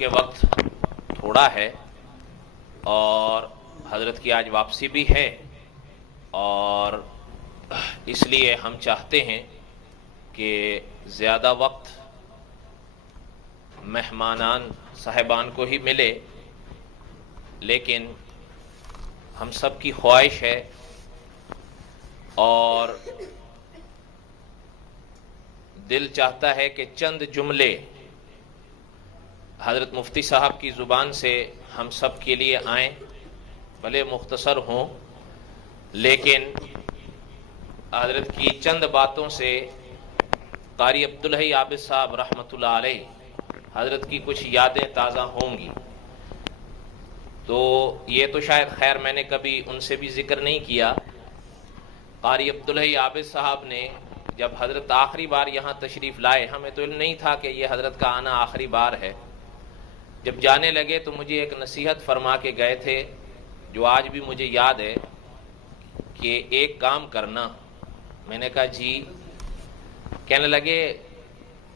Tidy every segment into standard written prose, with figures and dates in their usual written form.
چونکہ وقت تھوڑا ہے اور حضرت کی آج واپسی بھی ہے، اور اس لیے ہم چاہتے ہیں کہ زیادہ وقت مہمانان صاحبان کو ہی ملے، لیکن ہم سب کی خواہش ہے اور دل چاہتا ہے کہ چند جملے حضرت مفتی صاحب کی زبان سے ہم سب کے لیے آئیں، بھلے مختصر ہوں، لیکن حضرت کی چند باتوں سے قاری عبدالحی عابد صاحب رحمۃ اللہ علیہ حضرت کی کچھ یادیں تازہ ہوں گی۔ تو یہ تو شاید خیر میں نے کبھی ان سے بھی ذکر نہیں کیا۔ قاری عبدالحی عابد صاحب نے جب حضرت آخری بار یہاں تشریف لائے، ہمیں تو علم نہیں تھا کہ یہ حضرت کا آنا آخری بار ہے، جب جانے لگے تو مجھے ایک نصیحت فرما کے گئے تھے جو آج بھی مجھے یاد ہے کہ ایک کام کرنا۔ میں نے کہا جی؟ کہنے لگے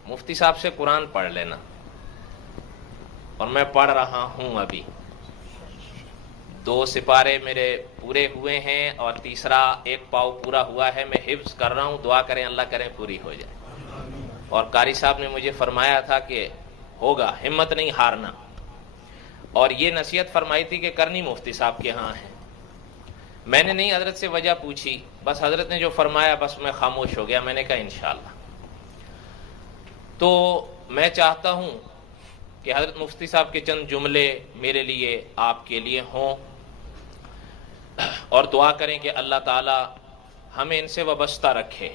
مفتی صاحب سے قرآن پڑھ لینا، اور میں پڑھ رہا ہوں، ابھی 2 سپارے میرے پورے ہوئے ہیں اور تیسرا 1 پاؤ پورا ہوا ہے، میں حفظ کر رہا ہوں، دعا کریں اللہ کریں پوری ہو جائے۔ اور قاری صاحب نے مجھے فرمایا تھا کہ ہوگا، ہمت نہیں ہارنا، اور یہ نصیحت فرمائی تھی کہ کرنی مفتی صاحب کے ہاں ہے۔ میں نے نہیں حضرت سے وجہ پوچھی، بس حضرت نے جو فرمایا بس میں خاموش ہو گیا۔ میں نے کہا انشاءاللہ۔ تو میں چاہتا ہوں کہ حضرت مفتی صاحب کے چند جملے میرے لیے آپ کے لیے ہوں، اور دعا کریں کہ اللہ تعالی ہمیں ان سے وابستہ رکھے۔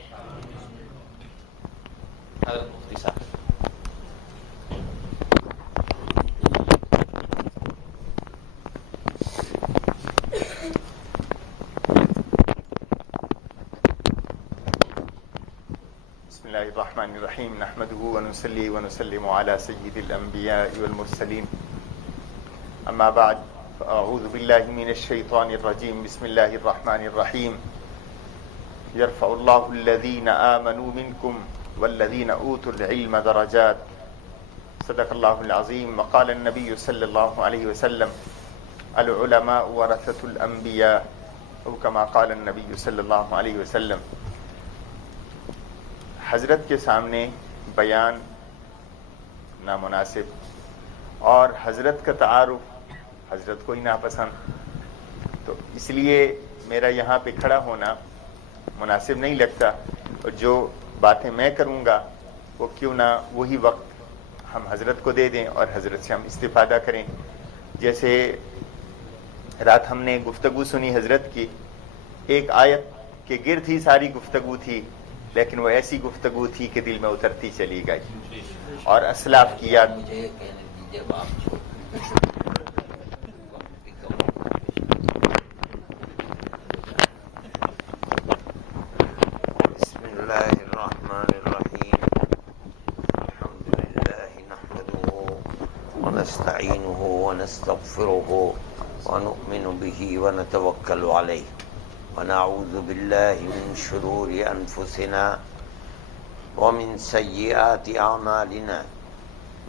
حضرت مفتی صاحب۔ بسم اللہ الرحمن الرحیم، نحمده ونصلی ونسلم علی سید الانبیاء والمرسلین، اما بعد فاعوذ باللہ من الشیطان الرجیم، بسم اللہ الرحمن الرحیم، یرفع اللہ الذین آمنوا منکم والذین اوتوا العلم درجات، صدق اللہ العظیم۔ وقال النبی صلی اللہ علیہ وسلم العلماء ورثۃ الانبیاء، او کما قال النبی صلی اللہ علیہ وسلم۔ حضرت کے سامنے بیان نامناسب اور حضرت کا تعارف حضرت کو ہی ناپسند، تو اس لیے میرا یہاں پہ کھڑا ہونا مناسب نہیں لگتا، اور جو باتیں میں کروں گا وہ کیوں نہ وہی وقت ہم حضرت کو دے دیں اور حضرت سے ہم استفادہ کریں۔ جیسے رات ہم نے گفتگو سنی حضرت کی، ایک آیت کے گرد ہی ساری گفتگو تھی، لیکن وہ ایسی گفتگو تھی کہ دل میں اترتی چلی گئی، اور اسلاف کی یاد۔ بسم اللہ الرحمن الرحیم، الحمد للہ نحمده ونستعینه ونستغفره ونؤمن به ونتوکل علیہ، ونعوذ باللہ من شرور انفسنا ومن سیئات اعمالنا،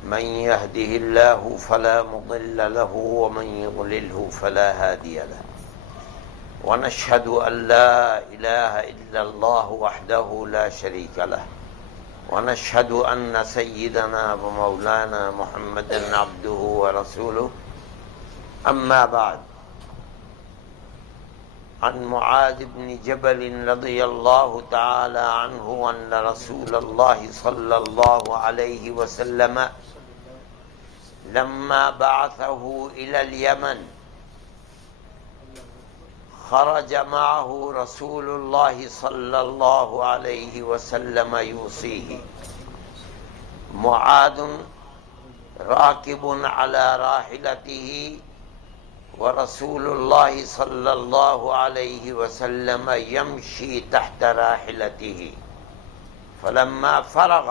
من يهده الله فلا مضل له ومن يضلله فلا هادي له، ونشهد ان لا اله الا الله وحده لا شريك له، ونشهد ان سيدنا ومولانا محمدا عبده ورسوله، اما بعد، عن معاذ بن جبل رضي الله تعالى عنه أن رسول الله صلى الله عليه وسلم لما بعثه إلى اليمن خرج معه رسول الله صلى الله عليه وسلم يوصيه، معاذ راكب على راحلته ورسول الله صلى الله عليه وسلم يمشي تحت راحلته، فلما فرغ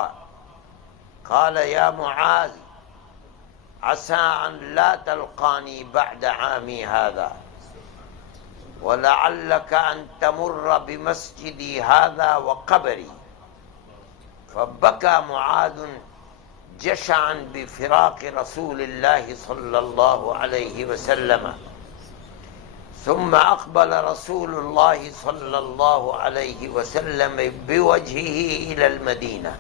قال يا معاذ عسى أن لا تلقاني بعد عامي هذا، ولعلك أن تمر بمسجدي هذا وقبري، فبكى معاذ جشعا بفراق رسول اللہ صلی اللہ علیہ وسلم ثم اقبل رسول اللہ صلی اللہ علیہ وسلم بوجهه الى المدینہ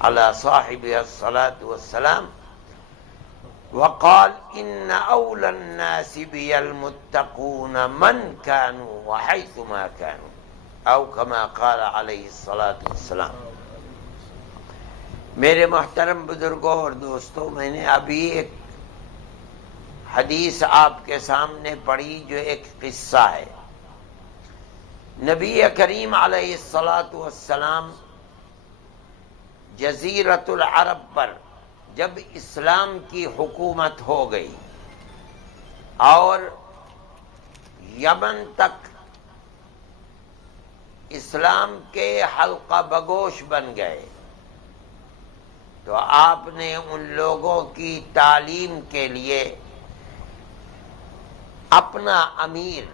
على صاحبها الصلاة والسلام وقال ان اولى الناس بي المتقون من كانوا وحيثما كانوا او كما قال علیہ الصلاة والسلام۔ میرے محترم بزرگوں اور دوستوں، میں نے ابھی ایک حدیث آپ کے سامنے پڑھی جو ایک قصہ ہے۔ نبی کریم علیہ الصلاۃ والسلام جزیرۃ العرب پر جب اسلام کی حکومت ہو گئی اور یمن تک اسلام کے حلقہ بگوش بن گئے تو آپ نے ان لوگوں کی تعلیم کے لیے اپنا امیر،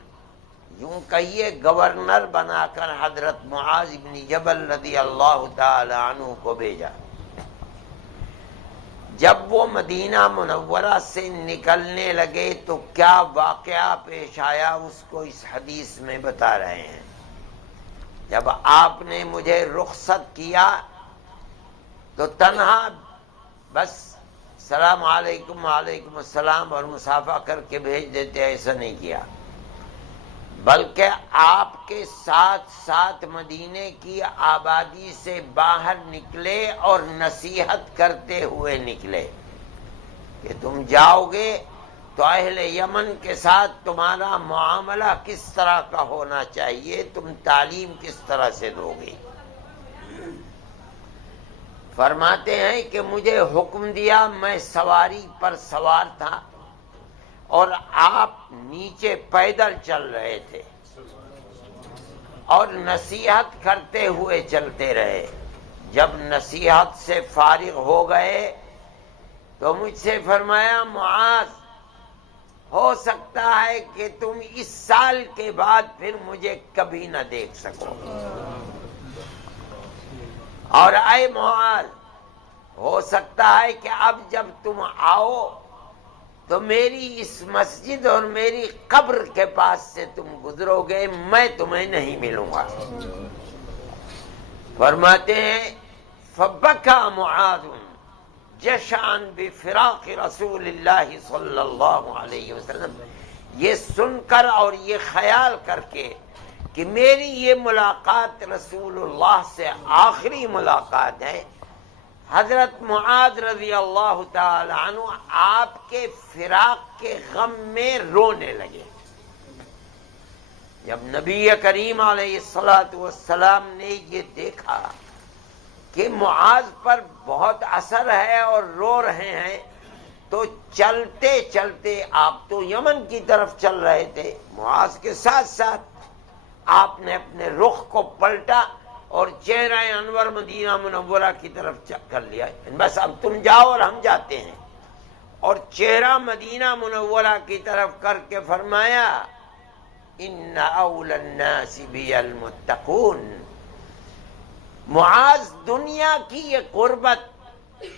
یوں کہیے گورنر بنا کر حضرت معاذ بن جبل رضی اللہ تعالی عنہ کو بھیجا۔ جب وہ مدینہ منورہ سے نکلنے لگے تو کیا واقعہ پیش آیا اس کو اس حدیث میں بتا رہے ہیں۔ جب آپ نے مجھے رخصت کیا تو تنہا بس السلام علیکم وعلیکم السلام اور مصافحہ کر کے بھیج دیتے، ایسا نہیں کیا، بلکہ آپ کے ساتھ ساتھ مدینے کی آبادی سے باہر نکلے اور نصیحت کرتے ہوئے نکلے کہ تم جاؤ گے تو اہل یمن کے ساتھ تمہارا معاملہ کس طرح کا ہونا چاہیے، تم تعلیم کس طرح سے دو گے۔ فرماتے ہیں کہ مجھے حکم دیا، میں سواری پر سوار تھا اور آپ نیچے پیدل چل رہے تھے اور نصیحت کرتے ہوئے چلتے رہے۔ جب نصیحت سے فارغ ہو گئے تو مجھ سے فرمایا معاذ، ہو سکتا ہے کہ تم اس سال کے بعد پھر مجھے کبھی نہ دیکھ سکو، اور اے معاذ ہو سکتا ہے کہ اب جب تم آؤ تو میری اس مسجد اور میری قبر کے پاس سے تم گزرو گے، میں تمہیں نہیں ملوں گا۔ فرماتے ہیں فبکا معاذ جشعا بفراق رسول اللہ صلی اللہ علیہ وسلم۔ یہ سن کر اور یہ خیال کر کے کہ میری یہ ملاقات رسول اللہ سے آخری ملاقات ہے، حضرت معاذ رضی اللہ تعالی عنہ آپ کے فراق کے غم میں رونے لگے۔ جب نبی کریم علیہ الصلاۃ والسلام نے یہ دیکھا کہ معاذ پر بہت اثر ہے اور رو رہے ہیں تو چلتے چلتے، آپ تو یمن کی طرف چل رہے تھے، معاذ کے ساتھ ساتھ آپ نے اپنے رخ کو پلٹا اور چہرہ انور مدینہ منورہ کی طرف کر لیا، بس اب تم جاؤ اور ہم جاتے ہیں، اور چہرہ مدینہ منورہ کی طرف کر کے فرمایا ان اول الناس بی المتقون۔ معاذ، دنیا کی یہ قربت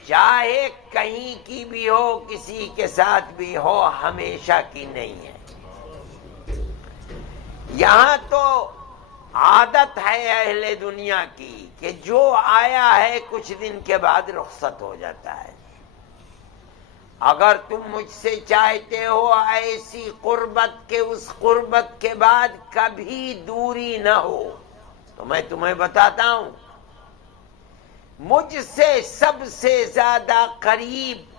چاہے کہیں کی بھی ہو، کسی کے ساتھ بھی ہو، ہمیشہ کی نہیں ہے۔ یہاں تو عادت ہے اہل دنیا کی کہ جو آیا ہے کچھ دن کے بعد رخصت ہو جاتا ہے۔ اگر تم مجھ سے چاہتے ہو ایسی قربت کہ اس قربت کے بعد کبھی دوری نہ ہو تو میں تمہیں بتاتا ہوں، مجھ سے سب سے زیادہ قریب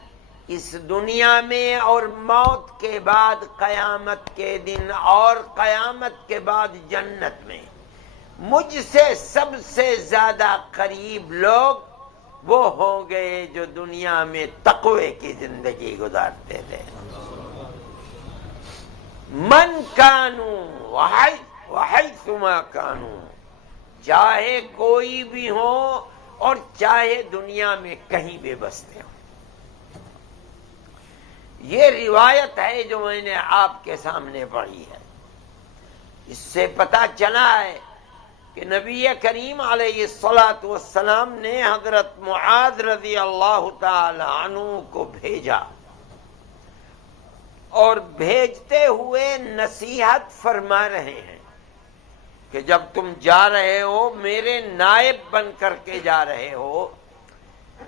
اس دنیا میں اور موت کے بعد قیامت کے دن اور قیامت کے بعد جنت میں مجھ سے سب سے زیادہ قریب لوگ وہ ہوں گے جو دنیا میں تقوی کی زندگی گزارتے تھے۔ من کانوا وحیثما کانوا، چاہے کوئی بھی ہو اور چاہے دنیا میں کہیں بھی بستے ہوں۔ یہ روایت ہے جو میں نے آپ کے سامنے پڑھی ہے۔ اس سے پتہ چلا ہے کہ نبی کریم علیہ الصلاۃ والسلام نے حضرت معاذ رضی اللہ تعالی عنہ کو بھیجا، اور بھیجتے ہوئے نصیحت فرما رہے ہیں کہ جب تم جا رہے ہو، میرے نائب بن کر کے جا رہے ہو،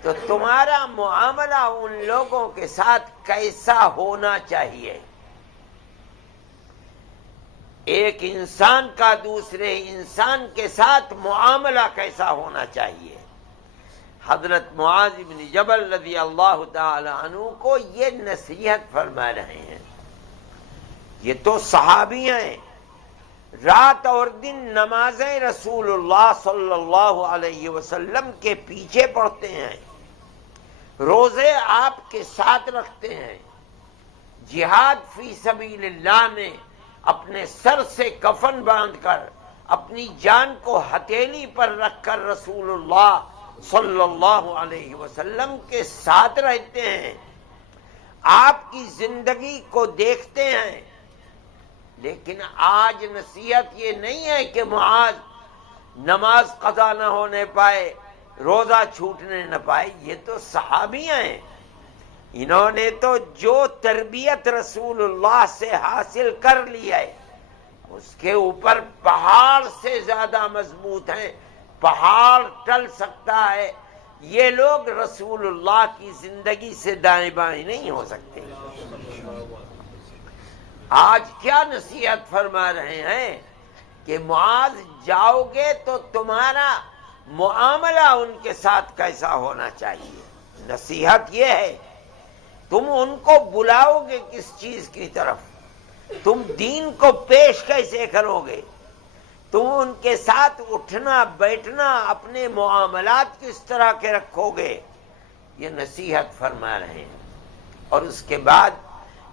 تو تمہارا معاملہ ان لوگوں کے ساتھ کیسا ہونا چاہیے؟ ایک انسان کا دوسرے انسان کے ساتھ معاملہ کیسا ہونا چاہیے؟ حضرت معاذ بن جبل رضی اللہ تعالی عنہ کو یہ نصیحت فرما رہے ہیں۔ یہ تو صحابی ہیں، رات اور دن نمازیں رسول اللہ صلی اللہ علیہ وسلم کے پیچھے پڑھتے ہیں، روزے آپ کے ساتھ رکھتے ہیں، جہاد فی سبیل اللہ میں اپنے سر سے کفن باندھ کر اپنی جان کو ہتھیلی پر رکھ کر رسول اللہ صلی اللہ علیہ وسلم کے ساتھ رہتے ہیں، آپ کی زندگی کو دیکھتے ہیں۔ لیکن آج نصیحت یہ نہیں ہے کہ معاذ نماز قضا نہ ہونے پائے، روزہ چھوٹنے نہ پائے۔ یہ تو صحابی ہیں، انہوں نے تو جو تربیت رسول اللہ سے حاصل کر لی ہے اس کے اوپر پہاڑ سے زیادہ مضبوط ہیں، پہاڑ ٹل سکتا ہے، یہ لوگ رسول اللہ کی زندگی سے دائیں بائیں نہیں ہو سکتے۔ آج کیا نصیحت فرما رہے ہیں کہ معاذ جاؤ گے تو تمہارا معاملہ ان کے ساتھ کیسا ہونا چاہیے؟ نصیحت یہ ہے، تم ان کو بلاؤ گے کس چیز کی طرف؟ تم دین کو پیش کیسے کرو گے؟ تم ان کے ساتھ اٹھنا بیٹھنا، اپنے معاملات کس طرح کے رکھو گے؟ یہ نصیحت فرما رہے ہیں۔ اور اس کے بعد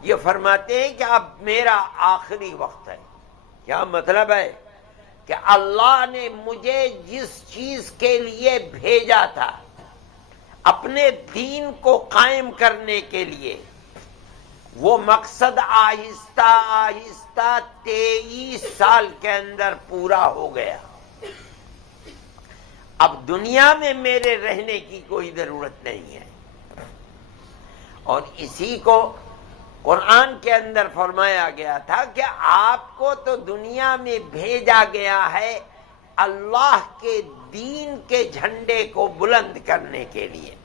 یہ فرماتے ہیں کہ اب میرا آخری وقت ہے۔ کیا مطلب ہے؟ کہ اللہ نے مجھے جس چیز کے لیے بھیجا تھا، اپنے دین کو قائم کرنے کے لیے، وہ مقصد آہستہ آہستہ 23 سال کے اندر پورا ہو گیا۔ اب دنیا میں میرے رہنے کی کوئی ضرورت نہیں ہے۔ اور اسی کو قرآن کے اندر فرمایا گیا تھا کہ آپ کو تو دنیا میں بھیجا گیا ہے اللہ کے دین کے جھنڈے کو بلند کرنے کے لیے۔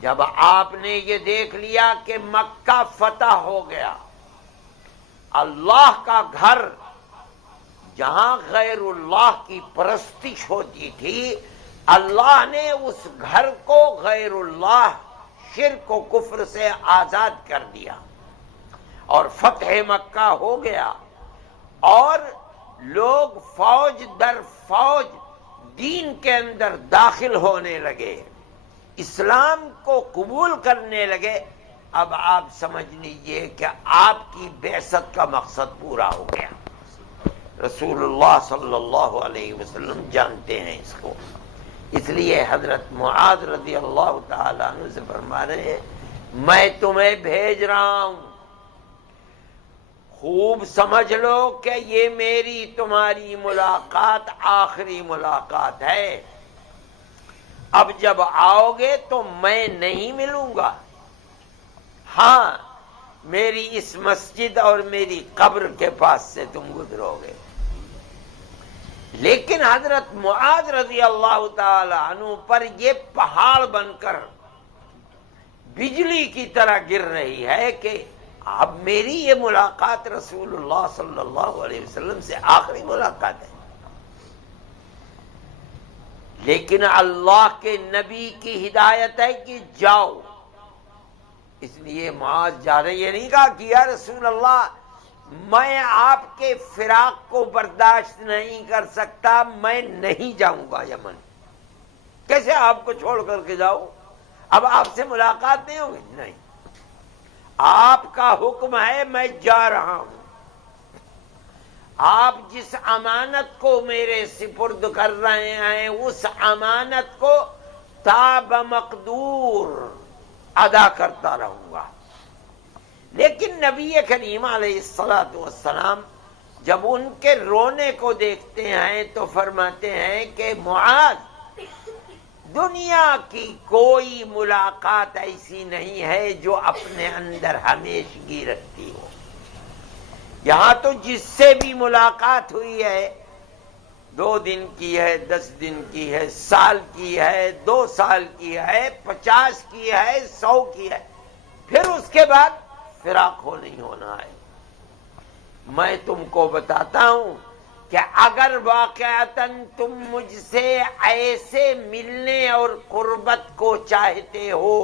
جب آپ نے یہ دیکھ لیا کہ مکہ فتح ہو گیا، اللہ کا گھر جہاں غیر اللہ کی پرستش ہوتی تھی، اللہ نے اس گھر کو غیر اللہ، شرک و کفر سے آزاد کر دیا، اور فتح مکہ ہو گیا، اور لوگ فوج در فوج دین کے اندر داخل ہونے لگے، اسلام کو قبول کرنے لگے۔ اب آپ سمجھ لیجئے کہ آپ کی بعثت کا مقصد پورا ہو گیا۔ رسول اللہ صلی اللہ علیہ وسلم جانتے ہیں اس کو، اس لیے حضرت معاذ رضی اللہ تعالیٰ عنہ سے فرما رہے ہیں میں تمہیں بھیج رہا ہوں، خوب سمجھ لو کہ یہ میری تمہاری ملاقات آخری ملاقات ہے۔ اب جب آؤ گے تو میں نہیں ملوں گا، ہاں میری اس مسجد اور میری قبر کے پاس سے تم گزرو گے۔ لیکن حضرت معاذ رضی اللہ تعالی عنہ پر یہ پہاڑ بن کر بجلی کی طرح گر رہی ہے کہ اب میری یہ ملاقات رسول اللہ صلی اللہ علیہ وسلم سے آخری ملاقات ہے۔ لیکن اللہ کے نبی کی ہدایت ہے کہ جاؤ، اس لیے معاذ جا رہے، یہ نہیں کہا کہ یا رسول اللہ میں آپ کے فراق کو برداشت نہیں کر سکتا، میں نہیں جاؤں گا یمن۔ کیسے آپ کو چھوڑ کر کے جاؤ؟ اب آپ سے ملاقات نہیں ہوگی؟ نہیں، آپ کا حکم ہے، میں جا رہا ہوں۔ آپ جس امانت کو میرے سپرد کر رہے ہیں اس امانت کو تا بمقدور ادا کرتا رہوں گا۔ لیکن نبی کریم علیہ الصلوۃ والسلام جب ان کے رونے کو دیکھتے ہیں تو فرماتے ہیں کہ معاذ، دنیا کی کوئی ملاقات ایسی نہیں ہے جو اپنے اندر ہمیشگی رکھتی ہو. یہاں تو جس سے بھی ملاقات ہوئی ہے 2 دن کی ہے، 10 دن کی ہے، سال کی ہے، 2 سال کی ہے، 50 کی ہے، 100 کی ہے، پھر اس کے بعد فراق ہو نہیں ہونا ہے. میں تم کو بتاتا ہوں کہ اگر واقعتاً تم مجھ سے ایسے ملنے اور قربت کو چاہتے ہو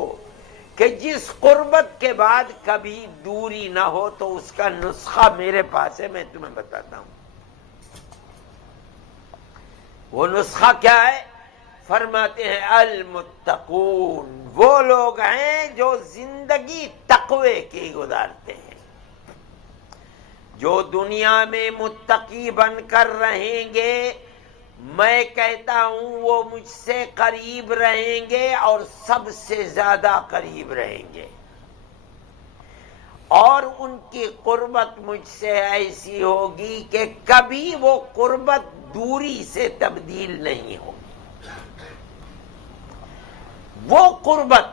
کہ جس قربت کے بعد کبھی دوری نہ ہو، تو اس کا نسخہ میرے پاس ہے، میں تمہیں بتاتا ہوں. وہ نسخہ کیا ہے؟ فرماتے ہیں المتقون، وہ لوگ ہیں جو زندگی تقوی کی گزارتے ہیں. جو دنیا میں متقی بن کر رہیں گے، میں کہتا ہوں وہ مجھ سے قریب رہیں گے اور سب سے زیادہ قریب رہیں گے، اور ان کی قربت مجھ سے ایسی ہوگی کہ کبھی وہ قربت دوری سے تبدیل نہیں ہوگی. وہ قربت،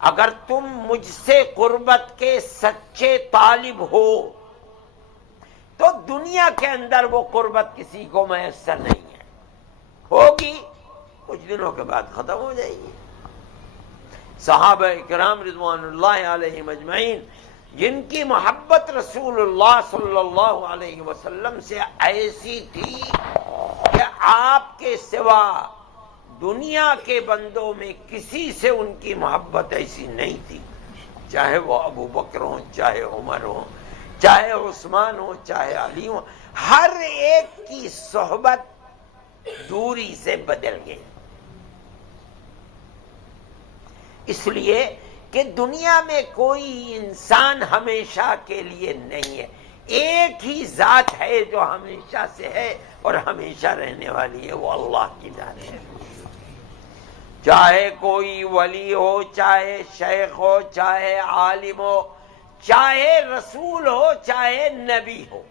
اگر تم مجھ سے قربت کے سچے طالب ہو تو دنیا کے اندر وہ قربت کسی کو میسر نہیں ہے. ہوگی کچھ دنوں کے بعد ختم ہو جائے گی. صحابہ کرام رضوان اللہ علیہم اجمعین، جن کی محبت رسول اللہ صلی اللہ علیہ وسلم سے ایسی تھی کہ آپ کے سوا دنیا کے بندوں میں کسی سے ان کی محبت ایسی نہیں تھی، چاہے وہ ابو بکر ہوں، چاہے عمر ہوں، چاہے عثمان ہو، چاہے علی ہو، ہر ایک کی صحبت دوری سے بدل گئی. اس لیے کہ دنیا میں کوئی انسان ہمیشہ کے لیے نہیں ہے، ایک ہی ذات ہے جو ہمیشہ سے ہے اور ہمیشہ رہنے والی ہے، وہ اللہ کی ذات ہے. چاہے کوئی ولی ہو، چاہے شیخ ہو، چاہے عالم ہو، چاہے رسول ہو، چاہے نبی ہو،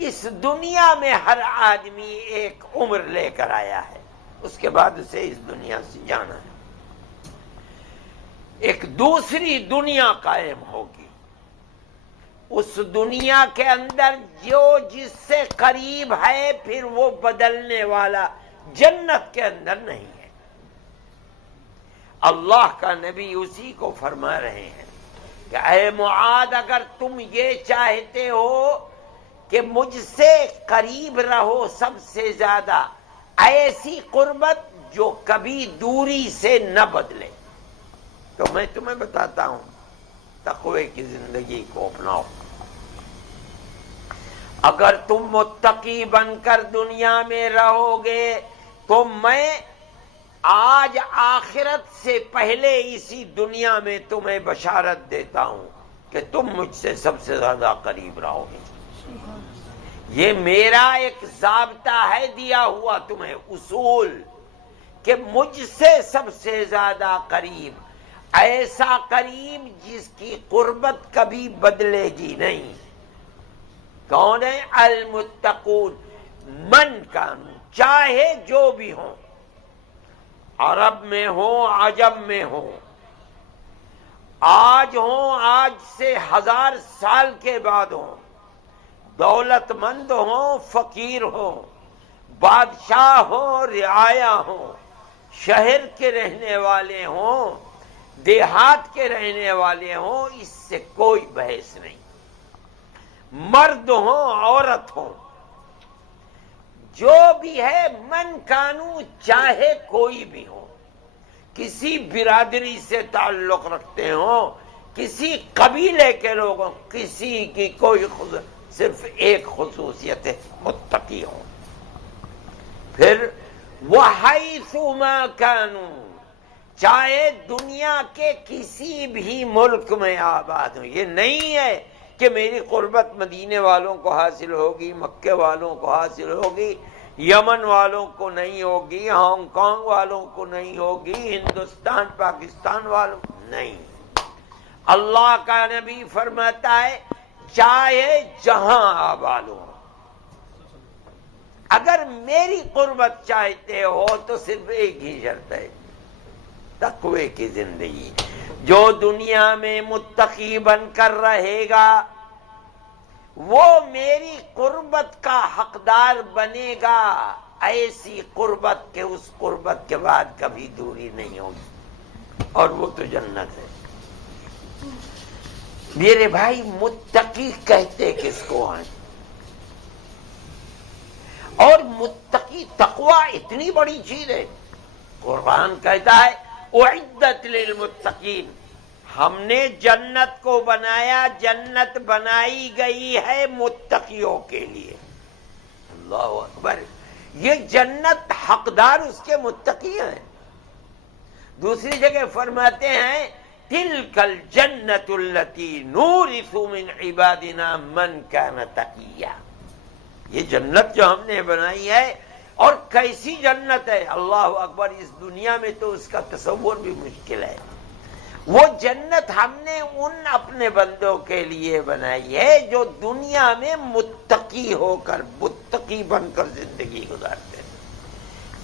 اس دنیا میں ہر آدمی ایک عمر لے کر آیا ہے، اس کے بعد اسے اس دنیا سے جانا ہے. ایک دوسری دنیا قائم ہوگی، اس دنیا کے اندر جو جس سے قریب ہے پھر وہ بدلنے والا جنت کے اندر نہیں ہے. اللہ کا نبی اسی کو فرما رہے ہیں کہ اے معاذ، اگر تم یہ چاہتے ہو کہ مجھ سے قریب رہو سب سے زیادہ، ایسی قربت جو کبھی دوری سے نہ بدلے، تو میں تمہیں بتاتا ہوں تقوی کی زندگی کو اپناؤ. اگر تم متقی بن کر دنیا میں رہو گے تو میں آج آخرت سے پہلے اسی دنیا میں تمہیں بشارت دیتا ہوں کہ تم مجھ سے سب سے زیادہ قریب رہو گے. یہ میرا ایک ضابطہ ہے دیا ہوا تمہیں، اصول، کہ مجھ سے سب سے زیادہ قریب، ایسا قریب جس کی قربت کبھی بدلے گی نہیں. کون ہے؟ المتقون، من کانو، چاہے جو بھی ہوں، عرب میں ہوں، عجم میں ہوں، آج ہوں، آج سے 1000 سال کے بعد ہوں، دولت مند ہوں، فقیر ہوں، بادشاہ ہوں، رعایا ہوں، شہر کے رہنے والے ہوں، دیہات کے رہنے والے ہوں، اس سے کوئی بحث نہیں. مرد ہوں، عورت ہوں، جو بھی ہے، من کانو، چاہے کوئی بھی ہو، کسی برادری سے تعلق رکھتے ہوں، کسی قبیلے کے لوگوں، کسی کی کوئی صرف ایک خصوصیت ہے، متقی ہوں. پھر وَحَيْثُ مَا كَانُوا، چاہے دنیا کے کسی بھی ملک میں آباد ہوں. یہ نہیں ہے کہ میری قربت مدینے والوں کو حاصل ہوگی، مکے والوں کو حاصل ہوگی، یمن والوں کو نہیں ہوگی، ہانگ کانگ والوں کو نہیں ہوگی، ہندوستان پاکستان والوں کو نہیں. اللہ کا نبی فرماتا ہے چاہے جہاں آباد ہو. اگر میری قربت چاہتے ہو تو صرف ایک ہی شرط ہے، تقوی کی زندگی. جو دنیا میں متقی بن کر رہے گا وہ میری قربت کا حقدار بنے گا. ایسی قربت کہ اس قربت کے بعد کبھی دوری نہیں ہوگی، اور وہ تو جنت ہے. میرے بھائی متقی کہتے کس کو ہیں؟ اور متقی تقوی اتنی بڑی چیز ہے. قرآن کہتا ہے اعدت للمتقین، ہم نے جنت کو بنایا، جنت بنائی گئی ہے متقیوں کے لیے. اللہ اکبر. یہ جنت حقدار اس کے متقی ہیں. دوسری جگہ فرماتے ہیں تلک الجنت التی نورث من عبادنا من کان تقیا. یہ جنت جو ہم نے بنائی ہے، اور کیسی جنت ہے، اللہ اکبر. اس دنیا میں تو اس کا تصور بھی مشکل ہے. وہ جنت ہم نے ان اپنے بندوں کے لیے بنائی ہے جو دنیا میں متقی ہو کر، متقی بن کر زندگی گزارتے ہیں.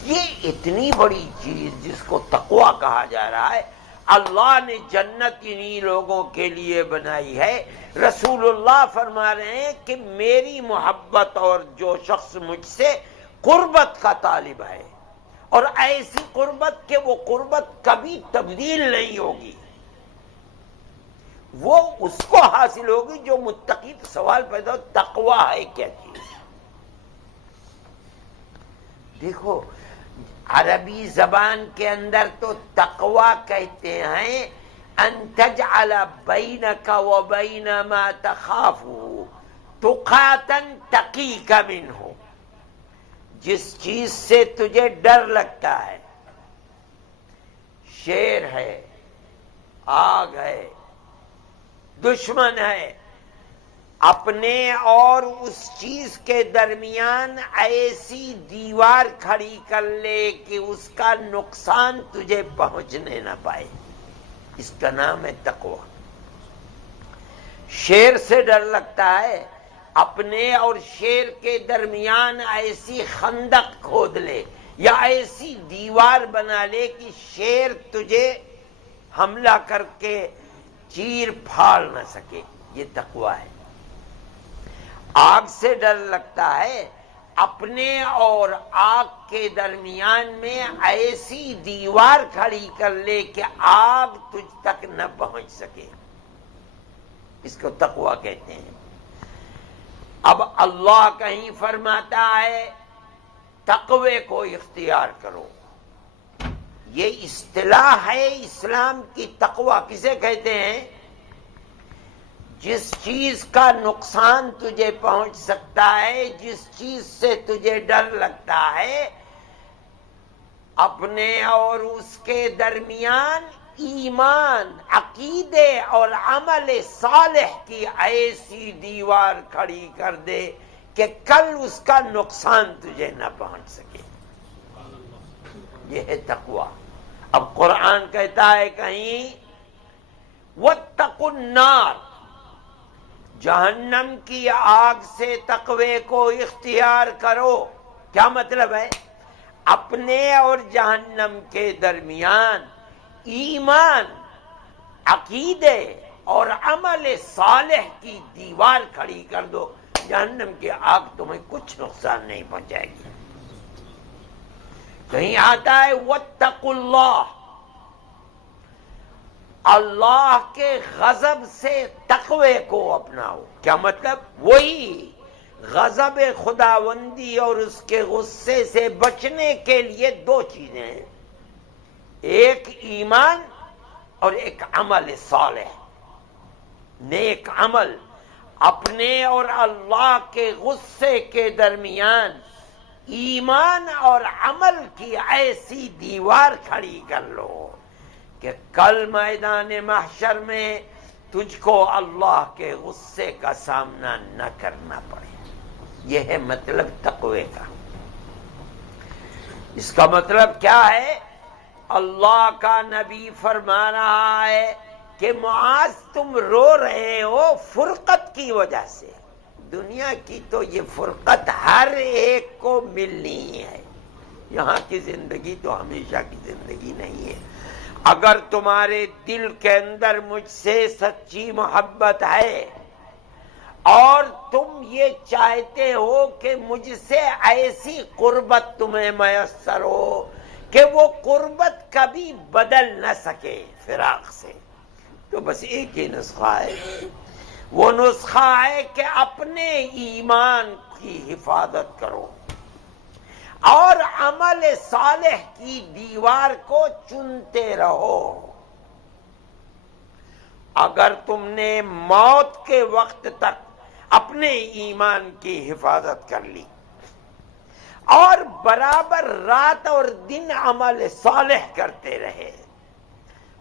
یہ اتنی بڑی چیز جس کو تقوی کہا جا رہا ہے، اللہ نے جنت انہی لوگوں کے لیے بنائی ہے. رسول اللہ فرما رہے ہیں کہ میری محبت اور جو شخص مجھ سے قربت کا طالب ہے، اور ایسی قربت کہ وہ قربت کبھی تبدیل نہیں ہوگی، وہ اس کو حاصل ہوگی جو متقی. تو سوال پیدا ہو تقوی ہے کیا چیز؟ دیکھو عربی زبان کے اندر تو تقوی کہتے ہیں ان تجعل بینک و بین ما تخاف تقاتا تقیک منہ. جس چیز سے تجھے ڈر لگتا ہے، شیر ہے، آگ ہے، دشمن ہے، اپنے اور اس چیز کے درمیان ایسی دیوار کھڑی کر لے کہ اس کا نقصان تجھے پہنچنے نہ پائے. اس کا نام ہے تقوی. شیر سے ڈر لگتا ہے، اپنے اور شیر کے درمیان ایسی خندق کھود لے یا ایسی دیوار بنا لے کہ شیر تجھے حملہ کر کے چیر پھاڑ نہ سکے. یہ تقوی ہے. آگ سے ڈر لگتا ہے، اپنے اور آگ کے درمیان میں ایسی دیوار کھڑی کر لے کہ آگ تجھ تک نہ پہنچ سکے. اس کو تقوی کہتے ہیں. اب اللہ کہیں فرماتا ہے تقوی کو اختیار کرو. یہ اصطلاح ہے اسلام کی. تقوی کسے کہتے ہیں؟ جس چیز کا نقصان تجھے پہنچ سکتا ہے، جس چیز سے تجھے ڈر لگتا ہے، اپنے اور اس کے درمیان ایمان، عقیدے اور عمل صالح کی ایسی دیوار کھڑی کر دے کہ کل اس کا نقصان تجھے نہ پہنچ سکے. یہ ہے تقوی. اب قرآن کہتا ہے کہیں واتقوا النار، جہنم کی آگ سے تقوی کو اختیار کرو. کیا مطلب ہے؟ اپنے اور جہنم کے درمیان ایمان، عقیدے اور عمل صالح کی دیوار کھڑی کر دو. جہنم کی آگ تمہیں کچھ نقصان نہیں پہنچائے گی. کہیں آتا ہے واتقوا اللہ، اللہ کے غضب سے تقوی کو اپناؤ. کیا مطلب؟ وہی غضب خداوندی اور اس کے غصے سے بچنے کے لیے دو چیزیں ہیں، ایک ایمان اور ایک عمل صالح، نیک عمل. اپنے اور اللہ کے غصے کے درمیان ایمان اور عمل کی ایسی دیوار کھڑی کر لو کہ کل میدان محشر میں تجھ کو اللہ کے غصے کا سامنا نہ کرنا پڑے. یہ ہے مطلب تقوی کا. اس کا مطلب کیا ہے؟ اللہ کا نبی فرما رہا ہے کہ معاذ تم رو رہے ہو فرقت کی وجہ سے. دنیا کی تو یہ فرقت ہر ایک کو ملنی ہے. یہاں کی زندگی تو ہمیشہ کی زندگی نہیں ہے. اگر تمہارے دل کے اندر مجھ سے سچی محبت ہے اور تم یہ چاہتے ہو کہ مجھ سے ایسی قربت تمہیں میسر ہو کہ وہ قربت کبھی بدل نہ سکے فراق سے، تو بس ایک ہی نسخہ ہے. وہ نسخہ ہے کہ اپنے ایمان کی حفاظت کرو اور عمل صالح کی دیوار کو چنتے رہو. اگر تم نے موت کے وقت تک اپنے ایمان کی حفاظت کر لی اور برابر رات اور دن عمل صالح کرتے رہے،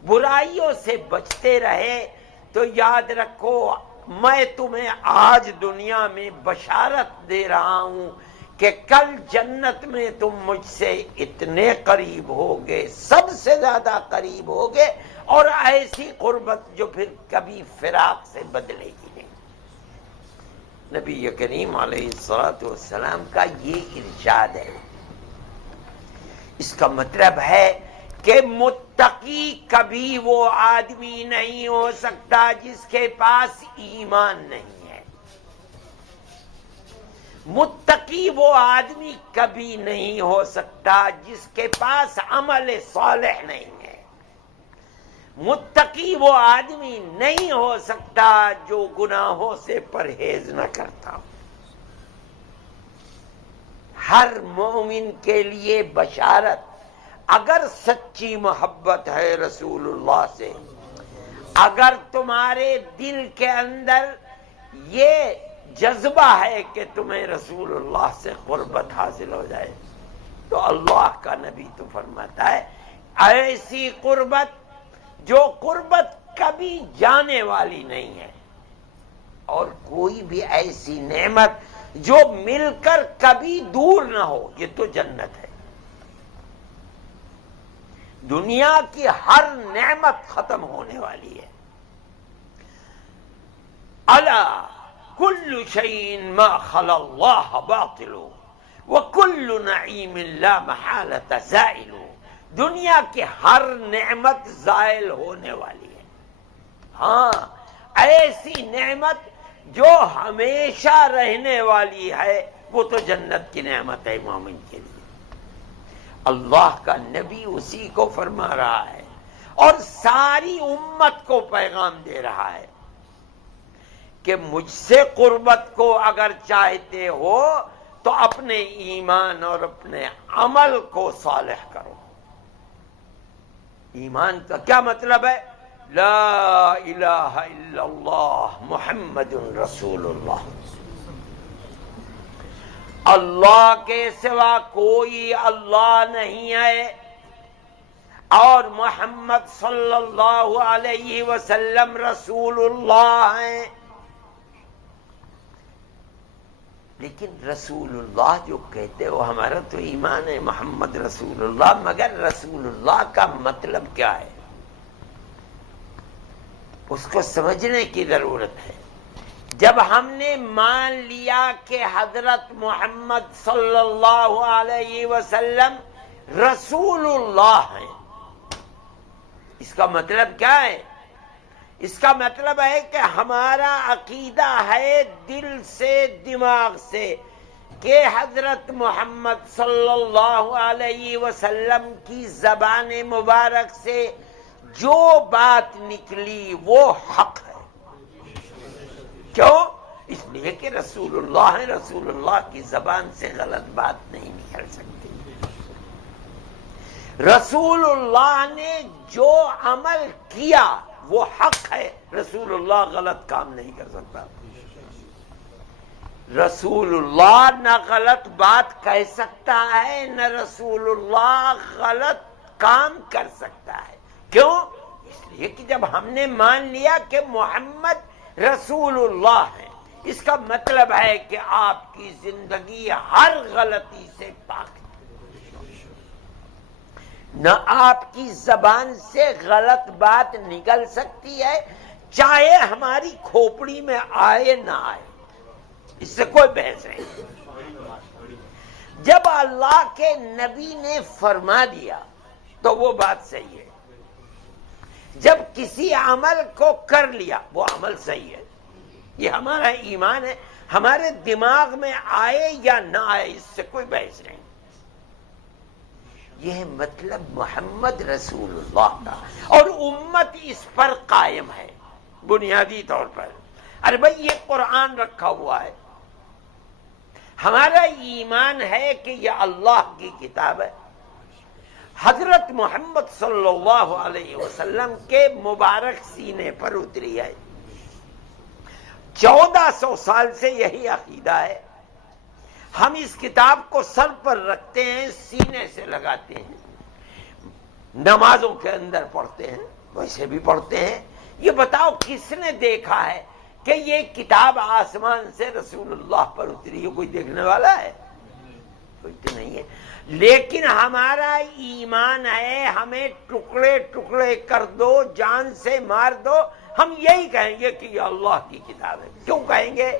برائیوں سے بچتے رہے، تو یاد رکھو میں تمہیں آج دنیا میں بشارت دے رہا ہوں کہ کل جنت میں تم مجھ سے اتنے قریب ہوگے، سب سے زیادہ قریب ہوگے، اور ایسی قربت جو پھر کبھی فراق سے بدلے گی نہیں. نبی کریم علیہ الصلوۃ والسلام کا یہ ارشاد ہے. اس کا مطلب ہے کہ متقی کبھی وہ آدمی نہیں ہو سکتا جس کے پاس ایمان نہیں ہے. متقی وہ آدمی کبھی نہیں ہو سکتا جس کے پاس عمل صالح نہیں ہے. متقی وہ آدمی نہیں ہو سکتا جو گناہوں سے پرہیز نہ کرتا. ہر مومن کے لیے بشارت، اگر سچی محبت ہے رسول اللہ سے، اگر تمہارے دل کے اندر یہ جذبہ ہے کہ تمہیں رسول اللہ سے قربت حاصل ہو جائے، تو اللہ کا نبی تو فرماتا ہے ایسی قربت جو قربت کبھی جانے والی نہیں ہے، اور کوئی بھی ایسی نعمت جو مل کر کبھی دور نہ ہو، یہ تو جنت ہے. دنیا کی ہر نعمت ختم ہونے والی ہے. الا کل شیء ما خلا اللہ باطل وکل نعیم لا محالۃ زائل. دنیا کی ہر نعمت زائل ہونے والی ہے. ہاں ایسی نعمت جو ہمیشہ رہنے والی ہے وہ تو جنت کی نعمت ہے مومن کے لیے. اللہ کا نبی اسی کو فرما رہا ہے اور ساری امت کو پیغام دے رہا ہے کہ مجھ سے قربت کو اگر چاہتے ہو تو اپنے ایمان اور اپنے عمل کو صالح کرو. ایمان کا کیا مطلب ہے؟ لا الہ الا اللہ محمد رسول اللہ. اللہ کے سوا کوئی اللہ نہیں ہے اور محمد صلی اللہ علیہ وسلم رسول اللہ ہیں. لیکن رسول اللہ جو کہتے ہو ہمارا تو ایمان ہے محمد رسول اللہ، مگر رسول اللہ کا مطلب کیا ہے اس کو سمجھنے کی ضرورت ہے. جب ہم نے مان لیا کہ حضرت محمد صلی اللہ علیہ وسلم رسول اللہ ہیں، اس کا مطلب کیا ہے؟ اس کا مطلب ہے کہ ہمارا عقیدہ ہے دل سے دماغ سے کہ حضرت محمد صلی اللہ علیہ وسلم کی زبان مبارک سے جو بات نکلی وہ حق ہے. کیوں؟ اس لیے کہ رسول اللہ ہے، رسول اللہ کی زبان سے غلط بات نہیں نکل سکتی. رسول اللہ نے جو عمل کیا وہ حق ہے، رسول اللہ غلط کام نہیں کر سکتا. رسول اللہ نہ غلط بات کہہ سکتا ہے نہ رسول اللہ غلط کام کر سکتا ہے. کیوں؟ اس لیے کہ جب ہم نے مان لیا کہ محمد رسول اللہ ہے، اس کا مطلب ہے کہ آپ کی زندگی ہر غلطی سے پاک ہے. نہ آپ کی زبان سے غلط بات نکل سکتی ہے، چاہے ہماری کھوپڑی میں آئے نہ آئے، اس سے کوئی بحث نہیں۔ جب اللہ کے نبی نے فرما دیا تو وہ بات صحیح ہے، جب کسی عمل کو کر لیا وہ عمل صحیح ہے، یہ ہمارا ایمان ہے، ہمارے دماغ میں آئے یا نہ آئے اس سے کوئی بحث نہیں۔ یہ مطلب محمد رسول اللہ کا، اور امت اس پر قائم ہے بنیادی طور پر۔ ارے بھائی یہ قرآن رکھا ہوا ہے، ہمارا ایمان ہے کہ یہ اللہ کی کتاب ہے، حضرت محمد صلی اللہ علیہ وسلم کے مبارک سینے پر اتری ہے، 1400 سال سے یہی عقیدہ ہے۔ ہم اس کتاب کو سر پر رکھتے ہیں، سینے سے لگاتے ہیں، نمازوں کے اندر پڑھتے ہیں، ویسے بھی پڑھتے ہیں۔ یہ بتاؤ کس نے دیکھا ہے کہ یہ کتاب آسمان سے رسول اللہ پر اتری ہے؟ کوئی دیکھنے والا ہے؟ کوئی تو نہیں ہے۔ لیکن ہمارا ایمان ہے، ہمیں ٹکڑے ٹکڑے کر دو، جان سے مار دو، ہم یہی کہیں گے کہ یہ اللہ کی کتاب ہے۔ کیوں کہیں گے؟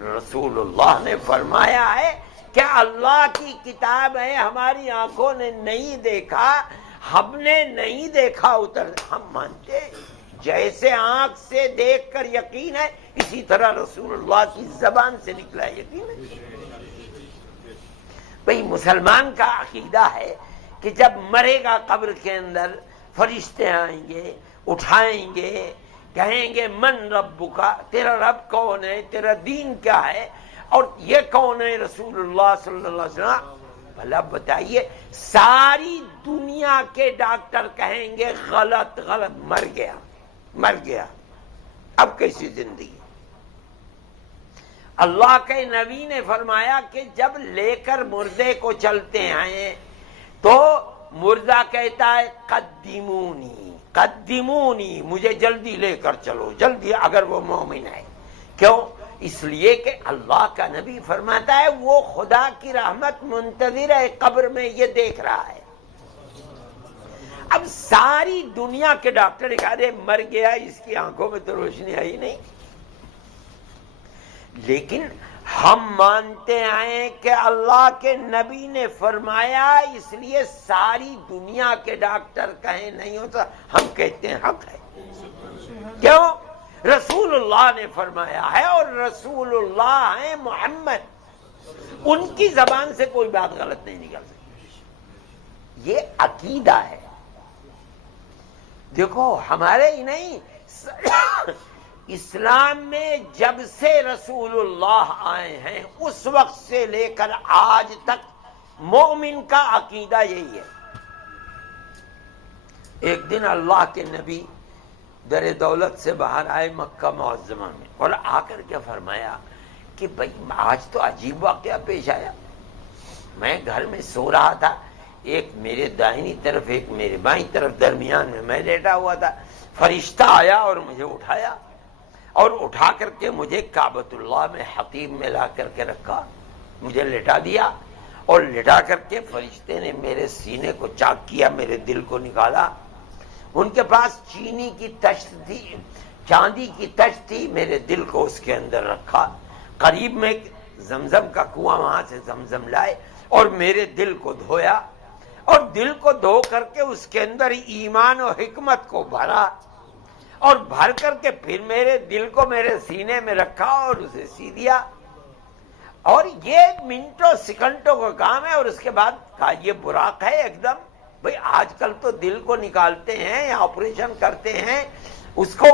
رسول اللہ نے فرمایا ہے کہ اللہ کی کتاب ہے، ہماری آنکھوں نے نہیں دیکھا، ہم نے نہیں دیکھا اتر، ہم مانتے جیسے آنکھ سے دیکھ کر یقین ہے، اسی طرح رسول اللہ کی زبان سے نکلا یقین ہے۔ بھئی مسلمان کا عقیدہ ہے کہ جب مرے گا قبر کے اندر فرشتے آئیں گے، اٹھائیں گے، کہیں گے من ربک، تیرا رب کون ہے، تیرا دین کیا ہے، اور یہ کون ہے رسول اللہ صلی اللہ علیہ وسلم۔ بھلا بتائیے، ساری دنیا کے ڈاکٹر کہیں گے غلط غلط، مر گیا مر گیا، اب کیسی زندگی؟ اللہ کے نبی نے فرمایا کہ جب لے کر مردے کو چلتے ہیں تو مردہ کہتا ہے قدمونی قدمونی، مجھے جلدی لے کر چلو، جلدی، اگر وہ مومن ہے۔ کیوں؟ اس لیے کہ اللہ کا نبی فرماتا ہے وہ خدا کی رحمت منتظر ہے، قبر میں یہ دیکھ رہا ہے۔ اب ساری دنیا کے ڈاکٹر کہہ رہے مر گیا، اس کی آنکھوں میں تو روشنی آئی نہیں، لیکن ہم مانتے ہیں کہ اللہ کے نبی نے فرمایا، اس لیے ساری دنیا کے ڈاکٹر کہیں نہیں ہوتا، ہم کہتے ہیں حق ہے۔ کیوں؟ رسول اللہ نے فرمایا ہے، اور رسول اللہ ہیں محمد، ان کی زبان سے کوئی بات غلط نہیں نکل سکتی۔ یہ عقیدہ ہے۔ دیکھو ہمارے ہی نہیں، اسلام میں جب سے رسول اللہ آئے ہیں اس وقت سے لے کر آج تک مومن کا عقیدہ یہی ہے۔ ایک دن اللہ کے نبی در دولت سے باہر آئے مکہ معظمہ میں، اور آ کر کے فرمایا کہ بھائی آج تو عجیب واقعہ پیش آیا، میں گھر میں سو رہا تھا، ایک میرے دائنی طرف ایک میرے بائیں طرف، درمیان میں لیٹا ہوا تھا، فرشتہ آیا اور مجھے اٹھایا، اور اٹھا کر کے مجھے کعبۃ اللہ میں حتیم میں لا کر کے رکھا، مجھے لٹا دیا، اور لٹا کر کے فرشتے نے میرے سینے کو چاک کیا، میرے دل کو نکالا۔ ان کے پاس چینی کی تشت تھی، چاندی کی تشت تھی، میرے دل کو اس کے اندر رکھا، قریب میں زمزم کا کنواں، وہاں سے زمزم لائے اور میرے دل کو دھویا، اور دل کو دھو کر کے اس کے اندر ایمان و حکمت کو بھرا، اور بھر کر کے پھر میرے دل کو میرے سینے میں رکھا اور اسے سی دیا۔ اور یہ منٹوں سیکنڈوں کا کام ہے، اور اس کے بعد کہا یہ براق ہے ایک دم۔ بھئی آج کل تو دل کو نکالتے ہیں یا آپریشن کرتے ہیں، اس کو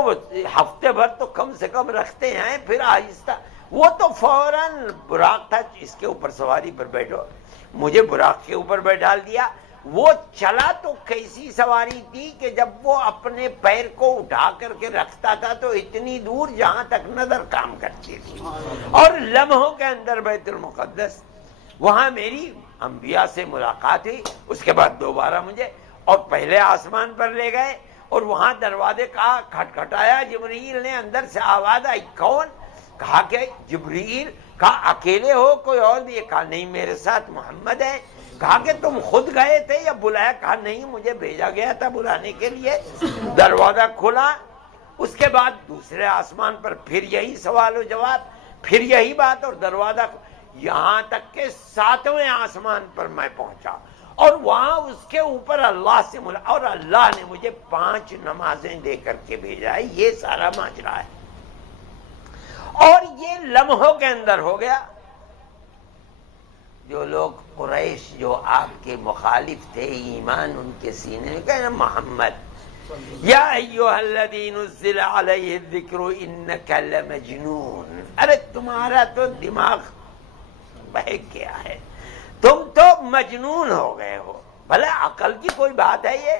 ہفتے بھر تو کم سے کم رکھتے ہیں، پھر آہستہ، وہ تو فوراً براق تھا، اس کے اوپر سواری پر بیٹھو، مجھے براق کے اوپر بیٹھا دیا۔ وہ چلا تو کیسی سواری تھی کہ جب وہ اپنے پیر کو اٹھا کر کے رکھتا تھا تو اتنی دور جہاں تک نظر کام کرتی تھی، اور لمحوں کے اندر بیت المقدس، وہاں میری انبیاء سے ملاقات ہوئی، اس کے بعد دوبارہ مجھے اور پہلے آسمان پر لے گئے، اور وہاں دروازے کا کھٹکھٹایا، جبرائیل نے اندر سے آواز آئی، کون؟ کہا کہ جبرائیل۔ کہا اکیلے ہو کوئی اور بھی؟ کہا نہیں، میرے ساتھ محمد ہے۔ کہا کہ تم خود گئے تھے یا بلایا؟ کہا نہیں، مجھے بھیجا گیا تھا بلانے کے لیے۔ دروازہ کھلا، اس کے بعد دوسرے آسمان پر پھر یہی سوال و جواب، پھر یہی بات، اور دروازہ یہاں تک کہ 7ویں آسمان پر میں پہنچا، اور وہاں اس کے اوپر اللہ سے ملا، اور اللہ نے مجھے 5 نمازیں دے کر کے بھیجا ہے۔ یہ سارا ماجرا ہے، اور یہ لمحوں کے اندر ہو گیا۔ جو لوگ قریش جو آپ کے مخالف تھے، ایمان ان کے سینے میں، کہنا محمد یا ایھا الذی نزل علیہ الذکر انک لمجنون، ارے تمہارا تو دماغ بہک گیا ہے، تم تو مجنون ہو گئے ہو۔ بھلا عقل کی کوئی بات ہے یہ؟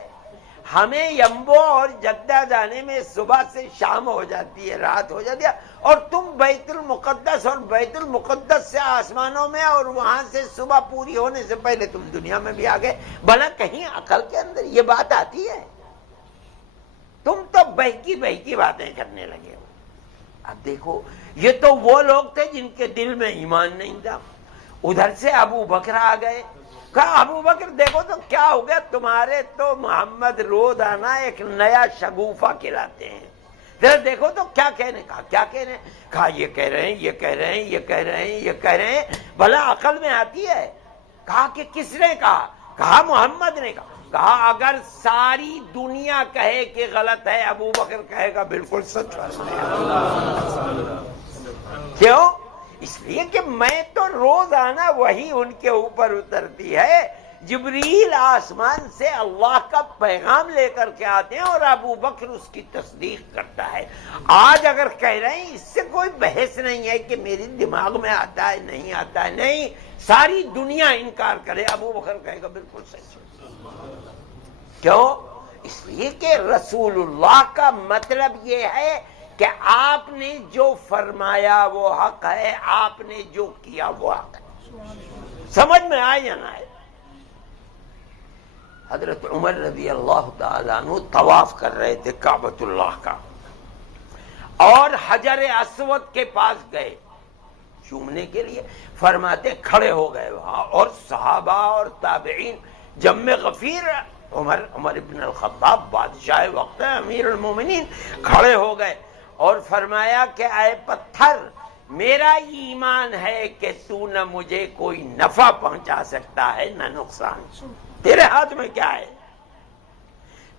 ہمیں یمبو اور جدہ جانے میں صبح سے شام ہو جاتی ہے، رات ہو جاتی ہے، اور تم بیت المقدس اور بیت المقدس سے آسمانوں میں، اور وہاں سے صبح پوری ہونے سے پہلے تم دنیا میں بھی آ گئے۔ بھلا کہیں عقل کے اندر یہ بات آتی ہے؟ تم تو بہکی بہکی باتیں کرنے لگے ہو۔ اب دیکھو، یہ تو وہ لوگ تھے جن کے دل میں ایمان نہیں تھا۔ ادھر سے ابو بکر آ گئے، کہا ابو بکر دیکھو تو کیا ہو گیا، تمہارے تو محمد روزانہ ایک نیا شگوفہ کھلاتے ہیں، ذرا دیکھو تو کیا کہنے۔ کہا کیا کہہ رہے ہیں؟ کہا یہ کہہ رہے ہیں، یہ کہہ رہے ہیں، یہ کہہ رہے ہیں، یہ کہہ رہے ہیں۔ بھلا عقل میں آتی ہے؟ کہا کہ کس نے کہا؟ کہا محمد نے کہا۔ کہا اگر ساری دنیا کہے کہ غلط ہے، ابو بکر کہے گا بالکل سچ ہے۔ کیوں؟ اس لیے کہ میں تو روزانہ وہی ان کے اوپر اترتی ہے، جبریل آسمان سے اللہ کا پیغام لے کر کے آتے ہیں، اور ابو بکر اس کی تصدیق کرتا ہے۔ آج اگر کہہ رہے ہیں، اس سے کوئی بحث نہیں ہے کہ میری دماغ میں آتا ہے نہیں آتا ہے، نہیں، ساری دنیا انکار کرے، ابو بکر کہے گا بالکل سچ۔ کیوں؟ اس لیے کہ رسول اللہ کا مطلب یہ ہے کہ آپ نے جو فرمایا وہ حق ہے، آپ نے جو کیا وہ حق ہے۔ سمجھ میں آئے یا نہ آئے؟ حضرت عمر رضی اللہ تعالیٰ عنہ طواف کر رہے تھے کعبۃ اللہ کا، اور حجر اسود کے پاس گئے چومنے کے لیے، فرماتے کھڑے ہو گئے وہاں، اور صحابہ اور تابعین جم غفیر، عمر ابن الخطاب بادشاہ وقت ہے، امیر المومنین، کھڑے ہو گئے اور فرمایا کہ اے پتھر، میرا ایمان ہے کہ تو نہ مجھے کوئی نفع پہنچا سکتا ہے نہ نقصان، تیرے ہاتھ میں کیا ہے؟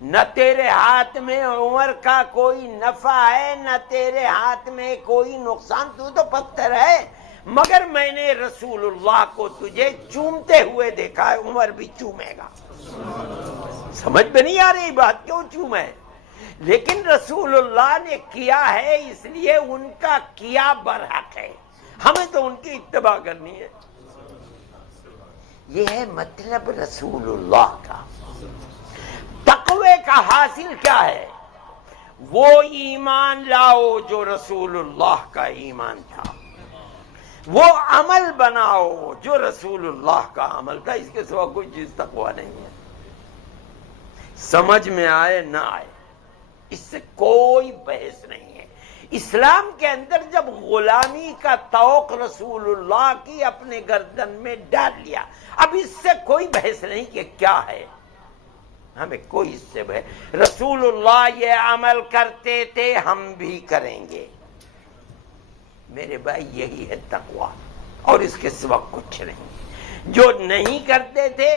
نہ تیرے ہاتھ میں عمر کا کوئی نفع ہے، نہ تیرے ہاتھ میں کوئی نقصان، تو تو پتھر ہے، مگر میں نے رسول اللہ کو تجھے چومتے ہوئے دیکھا ہے، عمر بھی چومے گا۔ سمجھ میں نہیں آ رہی بات، کیوں چومے؟ لیکن رسول اللہ نے کیا ہے، اس لیے ان کا کیا برحق ہے، ہمیں تو ان کی اتباع کرنی ہے۔ یہ ہے مطلب رسول اللہ کا۔ تقوی کا حاصل کیا ہے؟ وہ ایمان لاؤ جو رسول اللہ کا ایمان تھا، وہ عمل بناؤ جو رسول اللہ کا عمل تھا، اس کے سوا کوئی چیز تقوی نہیں ہے۔ سمجھ میں آئے نہ آئے، اس سے کوئی بحث نہیں ہے۔ اسلام کے اندر جب غلامی کا طوق رسول اللہ کی اپنے گردن میں ڈال لیا، اب اس سے کوئی بحث نہیں کہ کیا ہے، ہمیں کوئی اس سے بحث۔ رسول اللہ یہ عمل کرتے تھے، ہم بھی کریں گے۔ میرے بھائی یہی ہے تقویٰ، اور اس کے سوا کچھ نہیں۔ جو نہیں کرتے تھے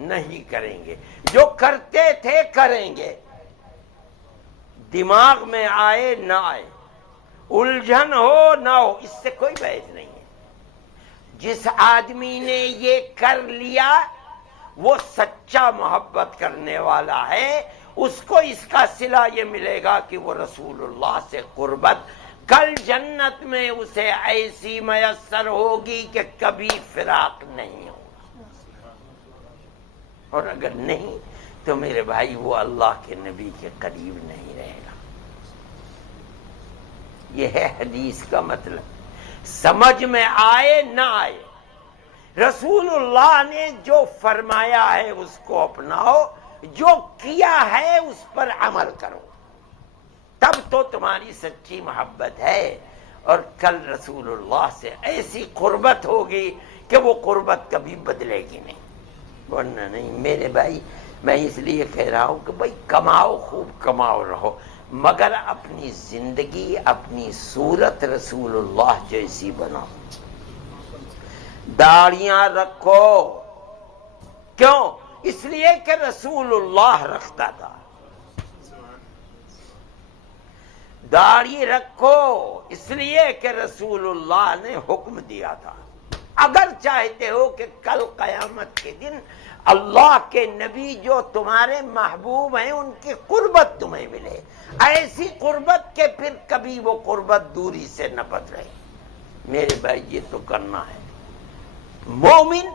نہیں کریں گے، جو کرتے تھے کریں گے، دماغ میں آئے نہ آئے، الجھن ہو نہ ہو، اس سے کوئی بحث نہیں ہے۔ جس آدمی نے یہ کر لیا وہ سچا محبت کرنے والا ہے، اس کو اس کا صلہ یہ ملے گا کہ وہ رسول اللہ سے قربت کل جنت میں اسے ایسی میسر ہوگی کہ کبھی فراق نہیں ہوگا، اور اگر نہیں تو میرے بھائی وہ اللہ کے نبی کے قریب نہیں رہے گا۔ یہ ہے حدیث کا مطلب، سمجھ میں آئے نہ آئے، رسول اللہ نے جو فرمایا ہے اس کو اپناؤ، جو کیا ہے اس پر عمل کرو، تب تو تمہاری سچی محبت ہے، اور کل رسول اللہ سے ایسی قربت ہوگی کہ وہ قربت کبھی بدلے گی نہیں۔ ورنہ نہیں میرے بھائی، میں اس لیے کہہ رہا ہوں کہ بھائی کماؤ، خوب کماؤ رہو، مگر اپنی زندگی، اپنی صورت رسول اللہ جیسی بناؤ۔ داڑیاں رکھو، کیوں؟ اس لیے کہ رسول اللہ رکھتا تھا۔ داڑھی رکھو اس لیے کہ رسول اللہ نے حکم دیا تھا۔ اگر چاہتے ہو کہ کل قیامت کے دن اللہ کے نبی جو تمہارے محبوب ہیں ان کی قربت تمہیں ملے، ایسی قربت کہ پھر کبھی وہ قربت دوری سے نہ بدلے، میرے بھائی یہ تو کرنا ہے۔ مومن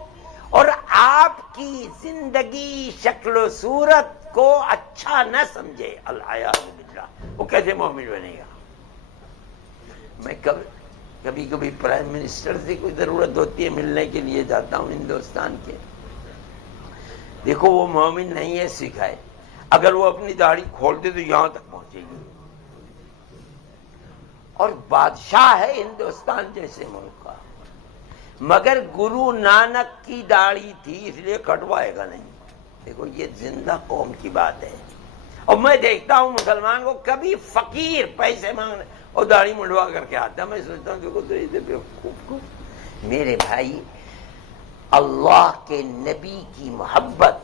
اور آپ کی زندگی، شکل و صورت کو اچھا نہ سمجھے، العیاذ باللہ، وہ کیسے مومن بنے گا؟ میں کبھی کبھی پرائم منسٹر سے کوئی ضرورت ہوتی ہے ملنے کے لیے جاتا ہوں ہندوستان کے، دیکھو وہ مومن نہیں ہے سکھائے، اگر وہ اپنی داڑھی کھول دے تو یہاں تک پہنچے گی، اور بادشاہ ہے ہندوستان جیسے ملک کا، مگر گرو نانک کی داڑھی تھی اس لیے کٹوائے گا نہیں۔ دیکھو یہ زندہ قوم کی بات ہے، اور میں دیکھتا ہوں مسلمان کو کبھی فقیر پیسے مانگنے اور داڑھی منڈوا کر کے آتا ہے، میں سوچتا ہوں دیکھو تو یہ بیوقوف۔ میرے بھائی اللہ کے نبی کی محبت،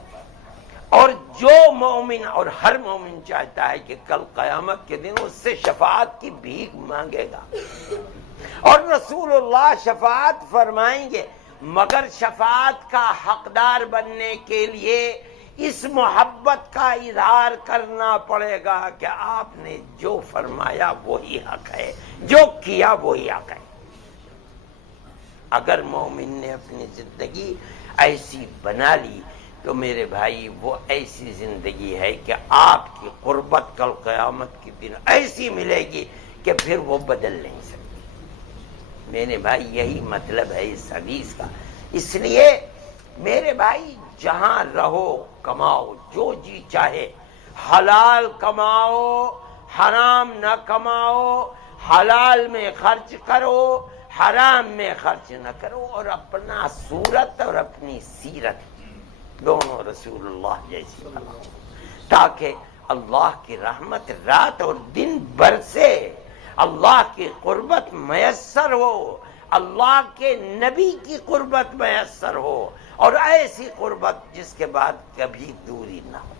اور جو مومن اور ہر مومن چاہتا ہے کہ کل قیامت کے دن اس سے شفاعت کی بھیک مانگے گا، اور رسول اللہ شفاعت فرمائیں گے، مگر شفاعت کا حقدار بننے کے لیے اس محبت کا اظہار کرنا پڑے گا کہ آپ نے جو فرمایا وہی حق ہے، جو کیا وہی حق ہے۔ اگر مومن نے اپنی زندگی ایسی بنا لی تو میرے بھائی وہ ایسی زندگی ہے کہ آپ کی قربت کل قیامت کے دن ایسی ملے گی کہ پھر وہ بدل نہیں سکتی۔ میرے بھائی یہی مطلب ہے اس حدیث کا۔ اس لیے میرے بھائی جہاں رہو کماؤ، جو جی چاہے حلال کماؤ، حرام نہ کماؤ، حلال میں خرچ کرو، حرام میں خرچ نہ کرو، اور اپنا صورت اور اپنی سیرت دونوں رسول اللہ جیسی بناؤ، تاکہ اللہ کی رحمت رات اور دن برسے، اللہ کی قربت میسر ہو، اللہ کے نبی کی قربت میسر ہو، اور ایسی قربت جس کے بعد کبھی دوری نہ ہو۔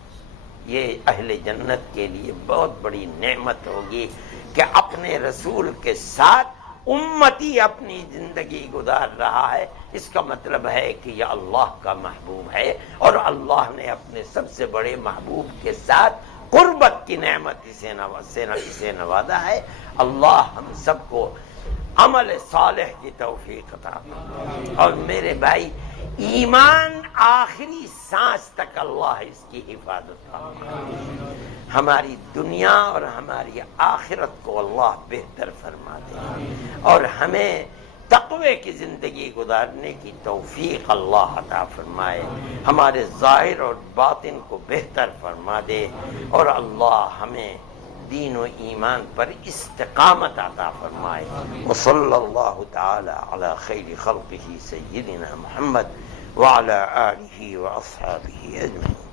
یہ اہل جنت کے لیے بہت بڑی نعمت ہوگی کہ اپنے رسول کے ساتھ امتی اپنی زندگی گزار رہا ہے۔ اس کا مطلب ہے کہ یہ اللہ کا محبوب ہے، اور اللہ نے اپنے سب سے بڑے محبوب کے ساتھ قربت کی نعمت اسے نوازا ہے۔ اللہ ہم سب کو عمل صالح کی توفیق عطا فرمائے، اور میرے بھائی ایمان آخری سانس تک اللہ اس کی حفاظت فرمائے، ہماری دنیا اور ہماری آخرت کو اللہ بہتر فرما دے، اور ہمیں تقوی کی زندگی گزارنے کی توفیق اللہ عطا فرمائے، ہمارے ظاہر اور باطن کو بہتر فرما دے، اور اللہ ہمیں دین و ایمان پر استقامت عطا فرمائے۔ وصلی اللہ تعالی علی خیر خلقہ سیدنا محمد وعلی آلہ واصحابہ اجمعین۔